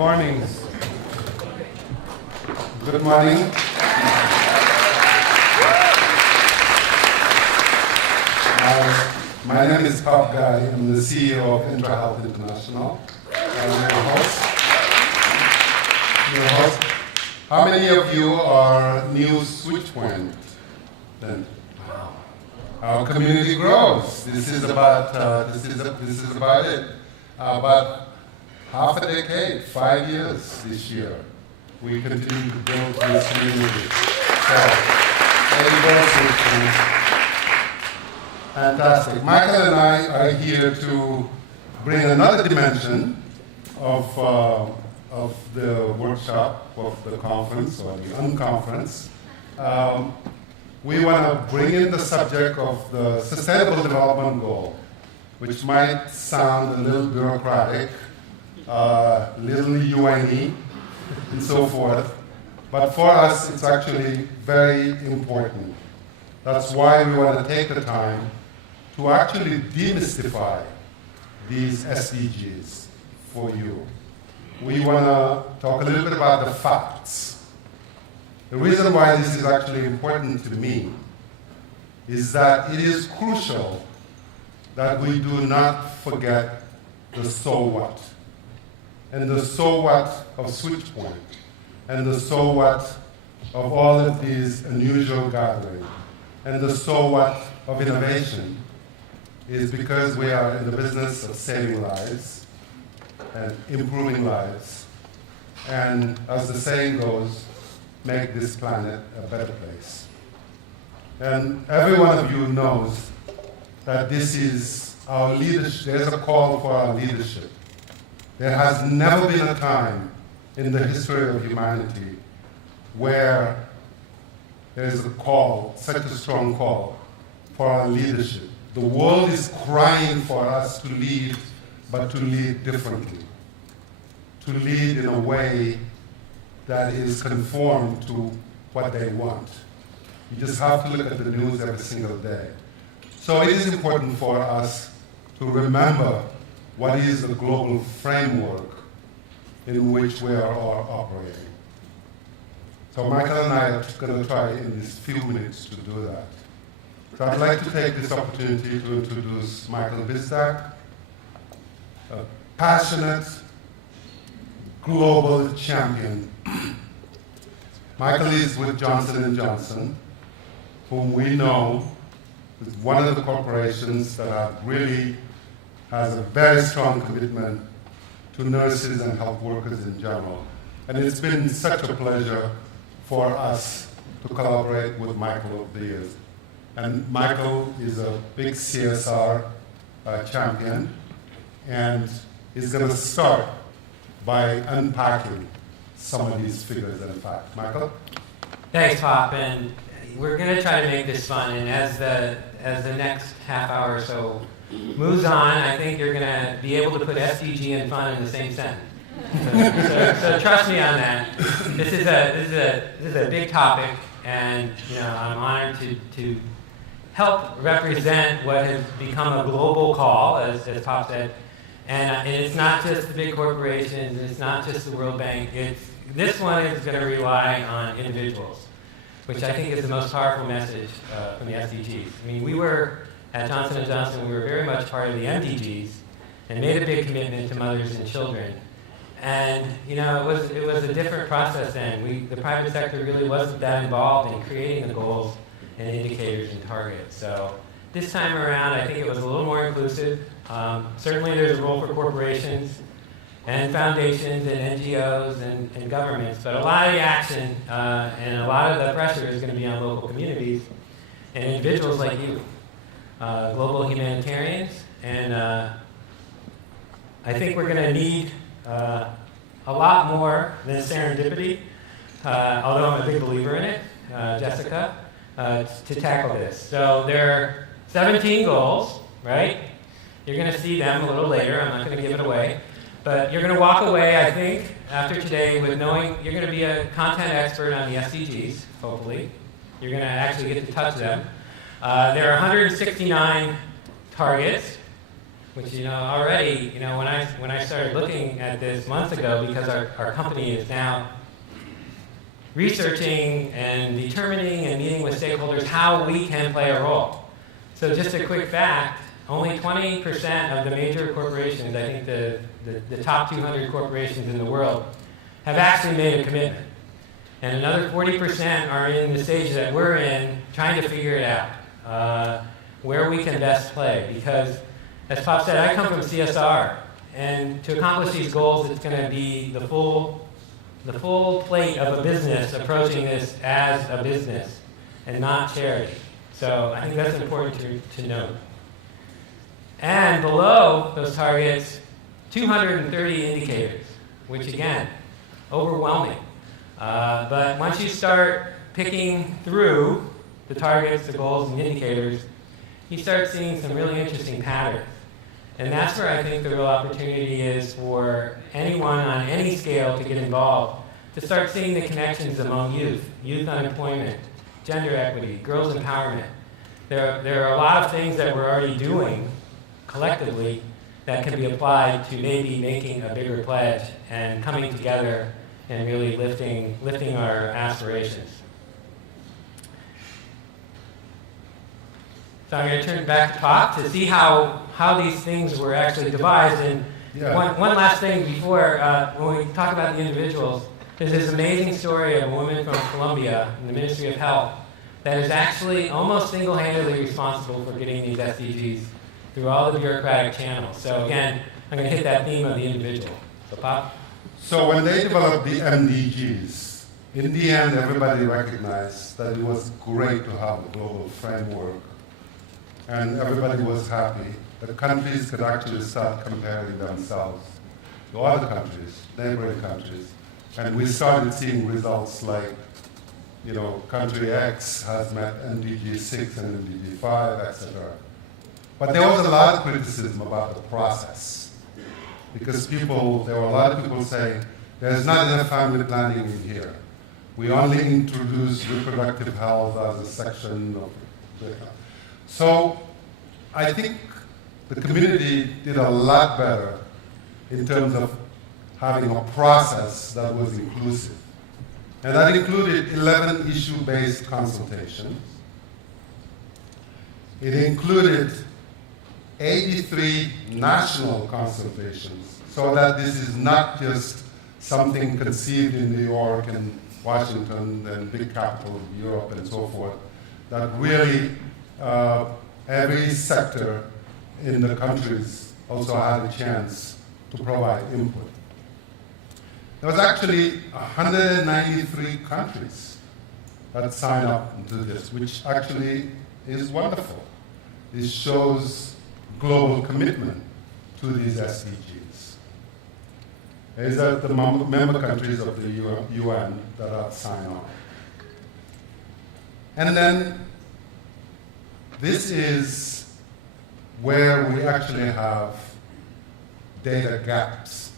morning. Good morning. My name is Pape Gaye. I'm the CEO of IntraHealth International. I'm your host. How many of you are new SwitchPoint? Then, wow. Our community grows. This is about it. About half a decade, 5 years this year. We continue to build this community. So, there you go, SwitchPoint. Fantastic. Michael and I are here to bring another dimension of the workshop, of the conference, or the unconference. We want to bring in the subject of the Sustainable Development Goal, which might sound a little bureaucratic, little UN-y, and so forth. But for us, it's actually very important. That's why we want to take the time to actually demystify these SDGs for you. We want to talk a little bit about the facts. The reason why this is actually important to me is that it is crucial that we do not forget the so what. And the so what of SwitchPoint, and the so what of all of these unusual gatherings, and the so what of innovation is because we are in the business of saving lives and improving lives. And as the saying goes, make this planet a better place. And every one of you knows that this is our leadership. There's a call for our leadership. There has never been a time in the history of humanity where there's a call, such a strong call for our leadership. The world is crying for us to lead, but to lead differently. To lead in a way that is conformed to what they want. You just have to look at the news every single day. So it is important for us to remember what is the global framework in which we are all operating. So Michael and I are going to try in these few minutes to do that. So I'd like to take this opportunity to introduce Michael Bzdak, a passionate global champion. Michael is with Johnson & Johnson, whom we know is one of the corporations that really has a very strong commitment to nurses and health workers in general. And it's been such a pleasure for us to collaborate with Michael over the years. And Michael is a big CSR champion, and he's going to start by unpacking some of these figures and facts. Michael? Thanks, Pop, and we're going to try to make this fun, and as the next half hour or so moves on, I think you're going to be able to put SDG and fun in the same sentence. So trust me on that. This is a big topic, and I'm honored to help represent what has become a global call, as Pop said. And it's not just the big corporations, it's not just the World Bank. This one is going to rely on individuals, which I think is the most powerful message from the SDGs. I mean, we were at Johnson & Johnson, we were very much part of the MDGs and made a big commitment to mothers and children. And it was a different process then. The private sector really wasn't that involved in creating the goals and indicators and targets. So this time around, I think it was a little more inclusive. Certainly there's a role for corporations and foundations and NGOs and governments, but a lot of the action and a lot of the pressure is going to be on local communities and individuals like you, global humanitarians. And I think we're going to need a lot more than serendipity, although I'm a big believer in it, Jessica, to tackle this. So there are 17 goals, right? You're going to see them a little later. I'm not going to give it away. But you're going to walk away, I think, after today with knowing you're going to be a content expert on the SDGs, hopefully. You're going to actually get to touch them. There are 169 targets. which, already, when I started looking at this months ago, because our company is now researching and determining and meeting with stakeholders how we can play a role. So just a quick fact, only 20% of the major corporations, I think the top 200 corporations in the world, have actually made a commitment. And another 40% are in the stage that we're in, trying to figure it out, where we can best play. Because, as Pape said, I come from CSR, and to accomplish these goals, it's going to be the full plate of a business approaching this as a business and not charity. So I think that's important to note. And below those targets, 230 indicators, which again, overwhelming. But once you start picking through the targets, the goals, and indicators, you start seeing some really interesting patterns. And that's where I think the real opportunity is for anyone on any scale to get involved, to start seeing the connections among youth unemployment, gender equity, girls' empowerment. There are a lot of things that we're already doing collectively that can be applied to maybe making a bigger pledge and coming together and really lifting our aspirations. So I'm going to turn it back to Pape to see how these things were actually devised. And one last thing before, when we talk about the individuals, there's this amazing story of a woman from Colombia in the Ministry of Health that is actually almost single-handedly responsible for getting these SDGs through all the bureaucratic channels. So again, I'm going to hit that theme of the individual. So Pape? So when they developed the MDGs, in the end, everybody recognized that it was great to have a global framework, and everybody was happy that countries could actually start comparing themselves to other countries, neighboring countries. And we started seeing results like, country X has met MDG 6 and MDG 5, etc. But there was a lot of criticism about the process, because there were a lot of people saying, there's not enough family planning in here. We only introduce reproductive health as a section of the health. So I think the community did a lot better in terms of having a process that was inclusive. And that included 11 issue-based consultations. It included 83 national consultations, so that this is not just something conceived in New York and Washington and big capital of Europe and so forth, that really every sector in the countries also had a chance to provide input. There was actually 193 countries that signed up to this, which actually is wonderful. This shows global commitment to these SDGs. These are the member countries of the UN that have signed on. And then this is where we actually have data gaps.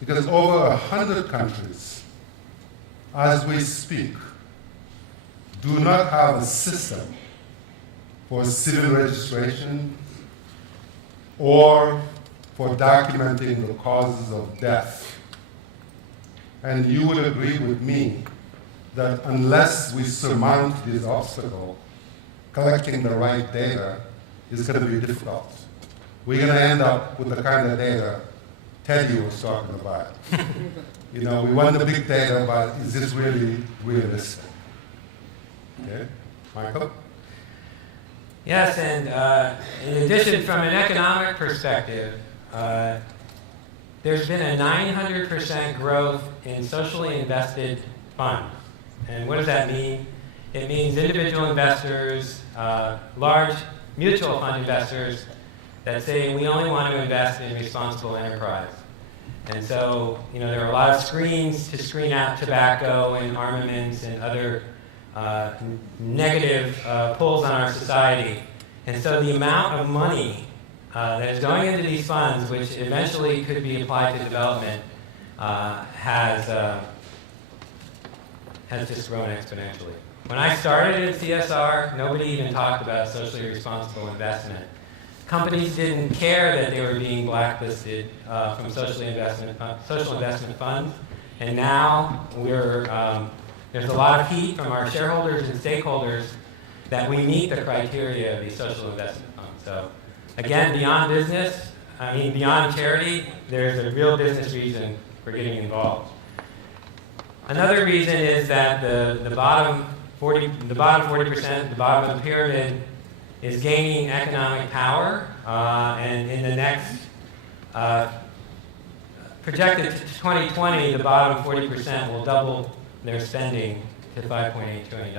Because over 100 countries, as we speak, do not have a system for civil registration or for documenting the causes of death. And you would agree with me that unless we surmount this obstacle, collecting the right data is going to be difficult. We're going to end up with the kind of data Teddy was talking about. We want the big data, but is this really realistic? Okay, Michael? Yes, and in addition, from an economic perspective, there's been a 900% growth in socially invested funds. And what does that mean? It means individual investors, large mutual fund investors that say we only want to invest in responsible enterprise. And so, there are a lot of screens to screen out tobacco and armaments and other negative pulls on our society. And so the amount of money that is going into these funds, which eventually could be applied to development, has just grown exponentially. When I started in CSR, nobody even talked about socially responsible investment. companies didn't care that they were being blacklisted from social investment funds, and now there's a lot of heat from our shareholders and stakeholders that we meet the criteria of these social investment funds. So again, beyond charity, there's a real business reason for getting involved. Another reason is that the bottom 40%, the bottom of the pyramid, is gaining economic power, and in the next projected to 2020, the bottom 40% will double their spending to $5.8 trillion.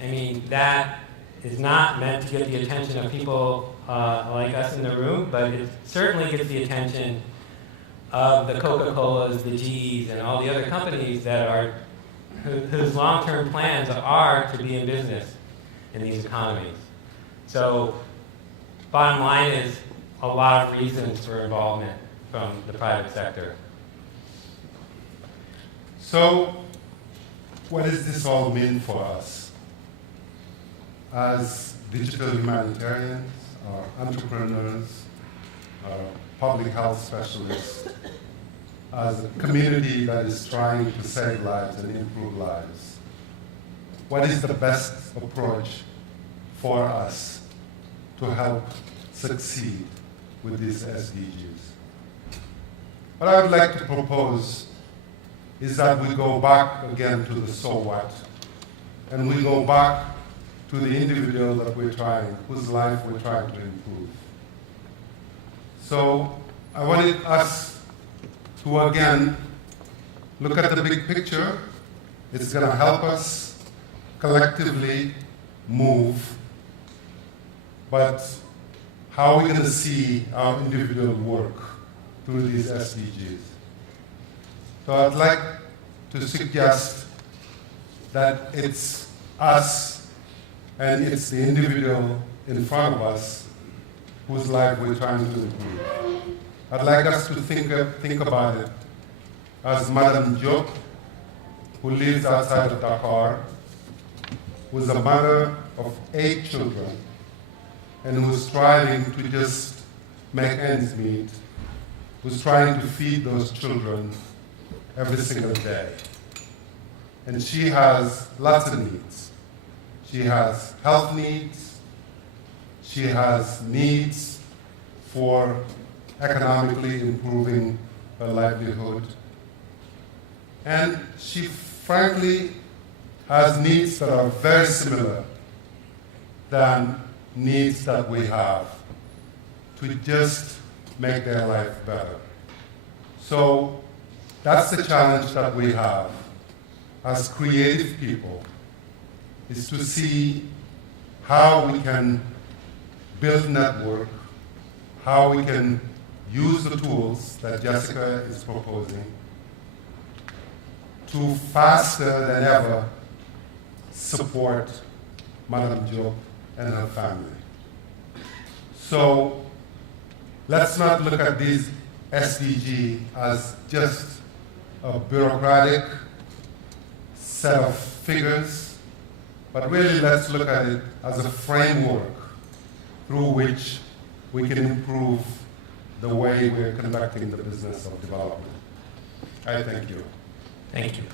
I mean, that is not meant to get the attention of people like us in the room, but it certainly gets the attention of the Coca-Colas, the GEs, and all the other companies that whose long-term plans are to be in business in these economies. So, bottom line is a lot of reasons for involvement from the private sector. So, what does this all mean for us? As digital humanitarians, or entrepreneurs, or public health specialists, as a community that is trying to save lives and improve lives, what is the best approach for us to help succeed with these SDGs? What I would like to propose is that we go back again to the so what, and we go back to the individual that whose life we're trying to improve. So I wanted us to again look at the big picture. It's going to help us collectively move, but how are we going to see our individual work through these SDGs? So I'd like to suggest that it's us and it's the individual in front of us whose life we're trying to improve. I'd like us to think about it as Madame Diop, who lives outside of Dakar, who's a mother of 8 children, and who's striving to just make ends meet, who's trying to feed those children every single day. And she has lots of needs. She has health needs. She has needs for economically improving her livelihood. And she frankly has needs that are very similar than needs that we have to just make their life better. So that's the challenge that we have as creative people, is to see how we can build network, how we can use the tools that Jessica is proposing to faster than ever support Madame Diop and her family. So let's not look at these SDG as just a bureaucratic set of figures, but really let's look at it as a framework through which we can improve the way we're conducting the business of development. I thank you. Thank you.